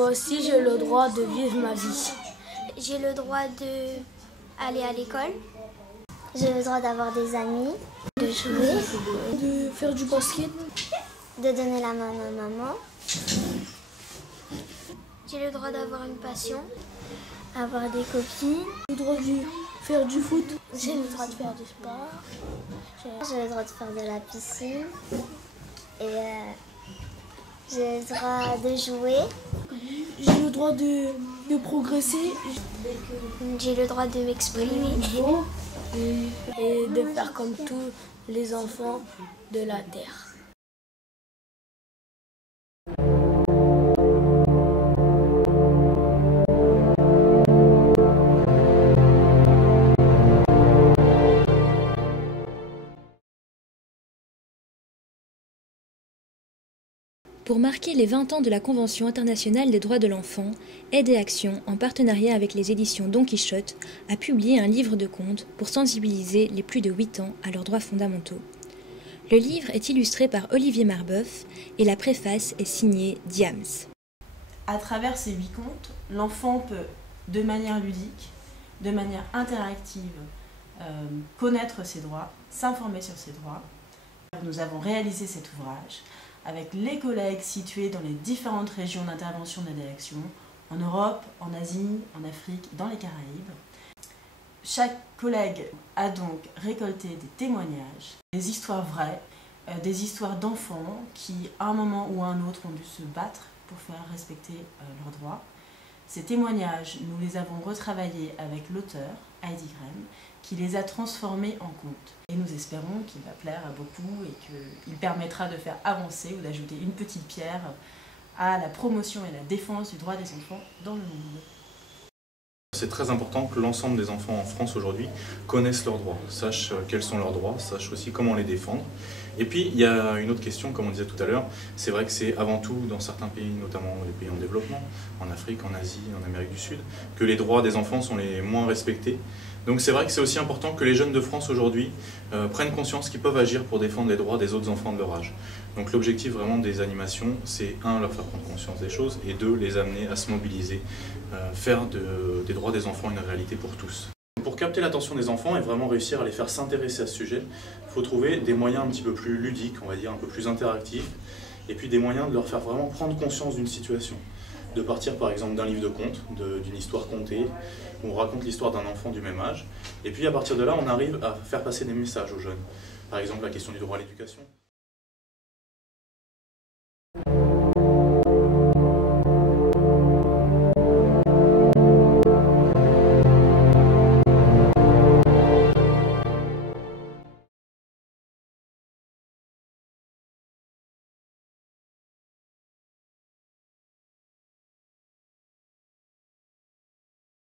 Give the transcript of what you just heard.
Moi aussi, j'ai le droit de vivre ma vie. J'ai le droit d'aller à l'école. J'ai le droit d'avoir des amis, de jouer, De faire du basket. de donner la main à maman. J'ai le droit d'avoir une passion, avoir des copines. J'ai le droit de faire du foot. J'ai le droit de faire du sport. J'ai le droit de faire de la piscine. Et j'ai le droit de jouer. J'ai le droit de progresser. J'ai le droit de m'exprimer. Et de faire comme tous les enfants de la terre. Pour marquer les 20 ans de la Convention internationale des droits de l'enfant, Aide et Action, en partenariat avec les éditions Don Quichotte, a publié un livre de contes pour sensibiliser les plus de 8 ans à leurs droits fondamentaux. Le livre est illustré par Olivier Marbeuf et la préface est signée Diams. À travers ces 8 contes, l'enfant peut, de manière ludique, de manière interactive, connaître ses droits, s'informer sur ses droits. Nous avons réalisé cet ouvrage avec les collègues situés dans les différentes régions d'intervention d'Aide et Action, en Europe, en Asie, en Afrique, dans les Caraïbes. Chaque collègue a donc récolté des témoignages, des histoires vraies, des histoires d'enfants qui, à un moment ou à un autre, ont dû se battre pour faire respecter leurs droits. Ces témoignages, nous les avons retravaillés avec l'auteur, Heidi Graham, qui les a transformés en contes. Et nous espérons qu'il va plaire à beaucoup et qu'il permettra de faire avancer ou d'ajouter une petite pierre à la promotion et la défense du droit des enfants dans le monde. C'est très important que l'ensemble des enfants en France aujourd'hui connaissent leurs droits, sachent quels sont leurs droits, sachent aussi comment les défendre. Et puis il y a une autre question, comme on disait tout à l'heure, c'est vrai que c'est avant tout dans certains pays, notamment les pays en développement, en Afrique, en Asie, en Amérique du Sud, que les droits des enfants sont les moins respectés. Donc c'est vrai que c'est aussi important que les jeunes de France aujourd'hui prennent conscience qu'ils peuvent agir pour défendre les droits des autres enfants de leur âge. Donc l'objectif vraiment des animations, c'est 1, leur faire prendre conscience des choses, et 2, les amener à se mobiliser, faire des droits des enfants une réalité pour tous. Pour capter l'attention des enfants et vraiment réussir à les faire s'intéresser à ce sujet, il faut trouver des moyens un petit peu plus ludiques, on va dire, un peu plus interactifs, et puis des moyens de leur faire vraiment prendre conscience d'une situation. De partir par exemple d'un livre de contes, d'une histoire contée, où on raconte l'histoire d'un enfant du même âge, et puis à partir de là, on arrive à faire passer des messages aux jeunes. Par exemple, la question du droit à l'éducation.